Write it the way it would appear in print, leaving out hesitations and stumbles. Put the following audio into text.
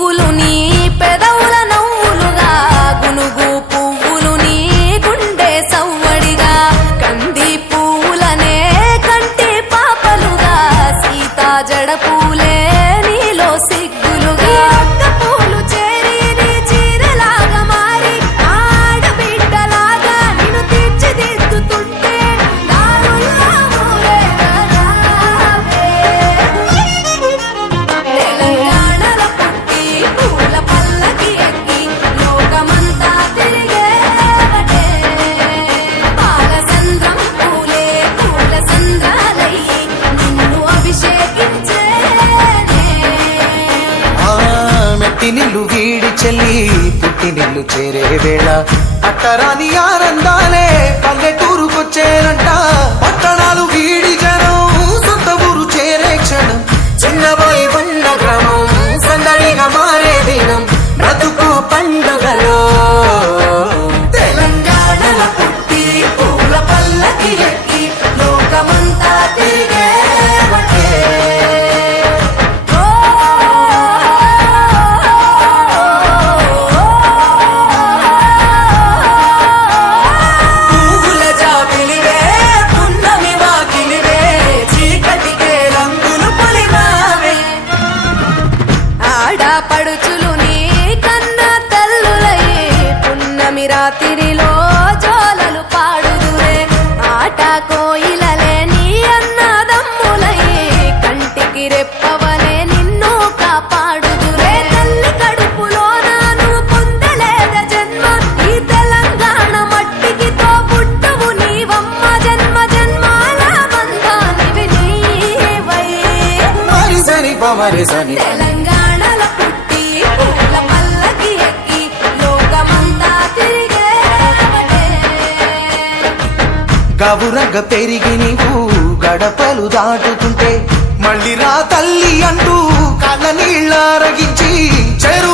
పువ్వులు నీ పెదవుల నవ్వులుగా గునుగు పువ్వులు నీ గుండె సవ్వడిగా కంది పువ్వులనే కంటి పాపలుగా సీతా జడ పూలే నీలో సిగ్గులుగా ఒక్క పూలు చేరి నీ చీరలాగా మారి ఆడబిడ్డలాగా నిన్ను తీర్చిదిద్దుతుంటే దారుల్లో మూలేరావే. తెలంగాణలో పుట్టి పూల పల్లకి ఎక్కి లోకమంతా తిరిగేవటే పాలసంద్రం పూలే పూల సంద్రాలయ్యి నిన్ను అభిషేకించేనే. మెట్టినిల్లు వీడి చెల్లి పుట్టినిల్లు చేరే వేళ అట్టరాని ఆనందాలే పల్లెటూరుకొచ్చేనంట. పట్టణాలు వీడి జనం సొంత ఊరు చేరే క్షణం చిన్నబోయి బండ గ్రామం సందడిగా మారే దినం బ్రతుకు పండుగలో. తెలంగాణలో పుట్టి పూల పల్లకి ఎక్కి లోకమంతా తిరిగేవటే. పువ్వుల జాబిలివే పున్నమి వాకిలివే చీకటికే రంగులు పొలిమావే. ఆడపడుచులు నీ కన్న తల్లులయ్యే పున్నమి రాత్రిలో జోలలు పాడుదురే ఆట కోయిలలే నీ అన్నదమ్ములయ్యే కంటికి రెప్పవలే నిన్ను కాపాడుదురే. తల్లి కడుపులో నాను పొందలేద జన్మ ఈ తెలంగాణ మట్టికి తో పుట్టవు నీవమ్మ జన్మ జన్మాల బంధానివి నీవై. మరిసని పమరిసని తెలంగాణలో పుట్టి పూల పల్లకి ఎక్కి లోకమంతా తిరిగేవటే. గవురగ పెరిగి నీవు గడపలు దాటుతుంటే మళ్ళీ రా తల్లి అంటూ కళ్ళ నీళ్ళ రగించి చెరు